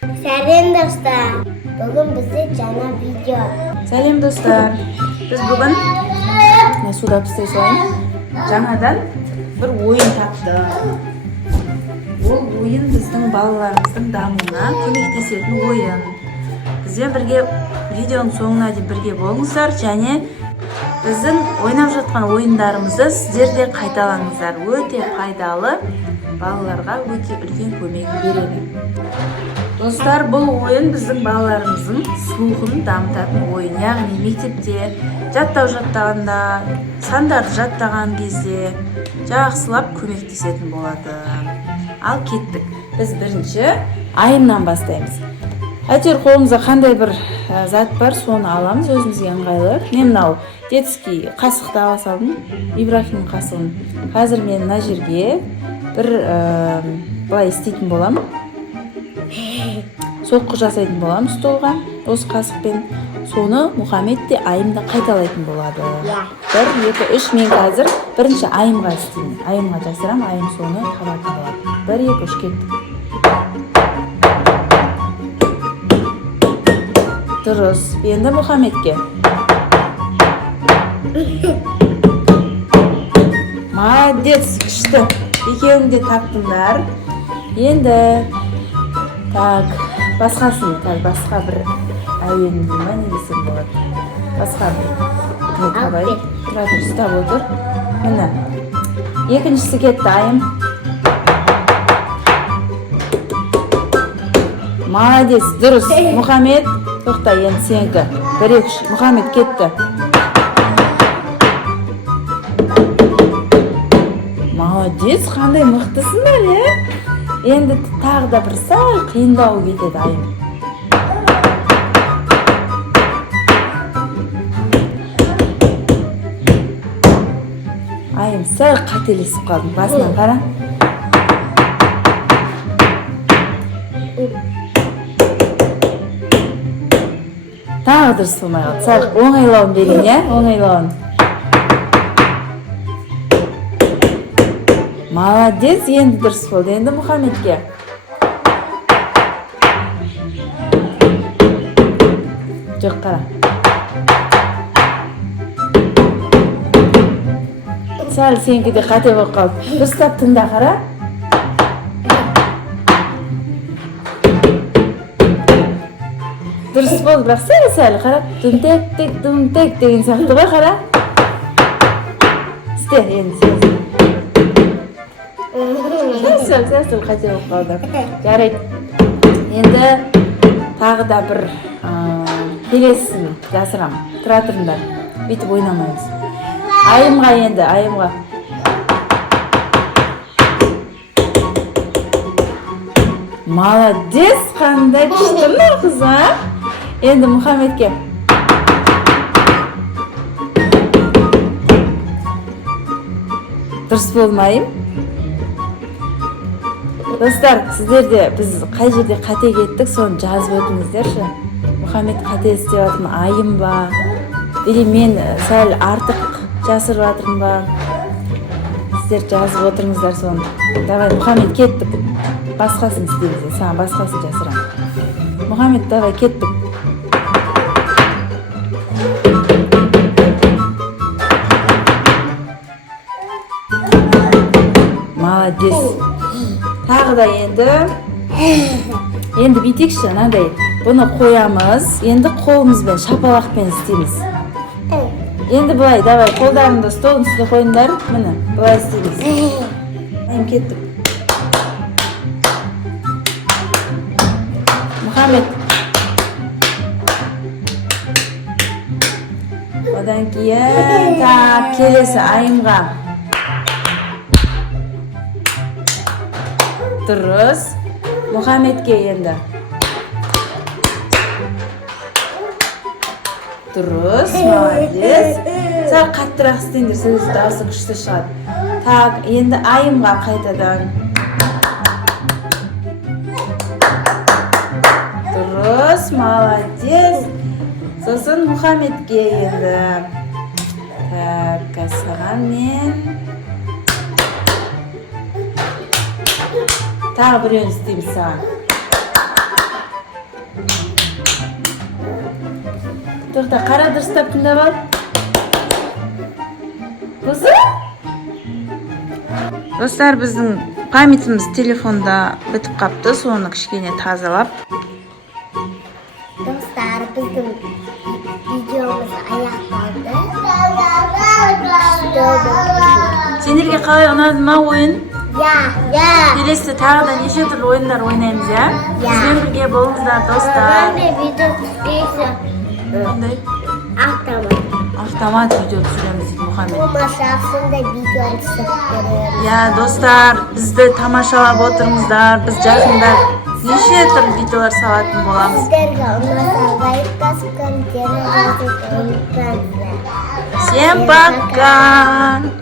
Сәлем достар. Бүгін бізде жаңа видео. Сәлем достар. Біз бүгін суда пісіре салайын. Жаңадан бір ойын таптық. Ол ойын біздің балаларымыздың дамуына көмектесетін ойын. Бізбен бірге видеоның соңына дейін бірге болыңыздар және біздің ойнап жатқан ойындарымызды сіздер де қайталаңыздар. Өте пайдалы, балаларға өте үлкен көмек береді. Достар, бұл ойын біздің балаларымыздың слухын дамытатын ойын. Яғни мектепте жаттағанда, сандарды жаттаған кезде жақсылап көмектесетін болады. Ал кеттік. Біз бірінші айымнан бастаймыз. Әйтеуір қолымызда қандай бір зат бар, соны аламыз өзімізге ыңғайлы. Мен мынау детский қасықты ала салдым, Ибрахимнің қасығын. Қазір мен мына жерге бір былай істейтін боламын. Соққы жасайтын боламын столға, осы қасықпен. Соны Мұхаммед те айымда қайталайтын болады. 1, 2, 3, мен қазір бірінші айымға істеймін. Айымға жасырам, айым соны табатын болады. 1, 2, 3, кеттік. Дұрыс. Енді Мұхаммедке. Молодец, күшті. Екеуін де таптыңдар. Енді так, басқасын, басқа бір әуенін дейма, не десем болады. Басқа бір табайын. Тұратыр, ұстап отыр. Міне. Екіншісі кетті, айым. Молодец, дұрыс. Мұхаммед, тоқта, енді сенікі. 1, 2, 3, Мұхаммед кетті. Молодец, қандай мықтысыңдар, Енді тағы да бір сәл қиындау кетеді айым. Айым сәл қателесіп қалдым, басынан қара. Тағы дұрыс болмай қалды. Сәл оңайлауын берейін, оңайлауын. Молодец, енді дұрыс болды. Енді Мұхаммедке. Жоқ, қара. Сәл сенікі де қате болып қалды. Дұрыстап тыңда, қара. Дұрыс болды, бірақ сәл қара. Дүмтек деген сияқты ғой, қара. Істе, енді сен. Сәл қате болып қалды. Жарайды. Енді тағы да бір келесін жасырам. Тұра тұрыңдар. Бүйтіп ойнамаймыз. Айымға енді, айымға. Молодец, қандай күшті мына қыз, Енді Мұхаммедке. Дұрыс болмайым. Достар, сіздер де біз қай жерде қате кеттік, соны жазып өтіңіздерші. Мұхаммед қате істеп жатырмын, айым ба? Или мен сәл артық жасырып жатырмын ба? Сіздер жазып отырыңыздар соны. Давай, Мұхаммед, кеттік. Басқасын істейміз, саған басқасын жасырам. Мұхаммед, давай, кеттік. Молодец. Тағы да енді бүйтекші, анандай, бұны қоямыз, енді қолымызбен, шапалақпен істейміз. Енді бұлай, давай, қолдарыңды столдың үстіне қойыңдар, міне, бұлай істейміз. Айым кеттік. Мұхаммед. Одан кейін, так, келесі айымға. Дұрыс. Мұхаммедке енді. Дұрыс, молодец. Сәл қаттырақ істеңдер, сөз дауысы күшті шығады. Так, енді айымға қайтадан. Дұрыс, молодец. Сосын Мұхаммедке енді. Так, саған мен. Тағы біреуін істейміз саған. To'xta, qara dұрыстап tindab al. Kuzum. Dostlar, біздің памятimiz telefonda bitib qapti, so'ni kichkina tozalab. Dostlar, bizim videomuz аяқталды. Сендерге қалай ұнады ойын? Ya. Келесі тағы да неше түрлі ойындар ойнаймыз, ya? Бізбен бірге болыңыздар, достар. Video düştüyse Қандай? Автомат видео түсіреміз дейді Мұхаммед. Болмашақсында видео түсіп көреміз. Ya достар, бізді тамашалап отырыңыздар. Біз жақында неше түрлі видеолар салатын боламыз. Сіздерге ұнаса лайк басып комментарий жазуды ұмытпаңыздар. Всем пока!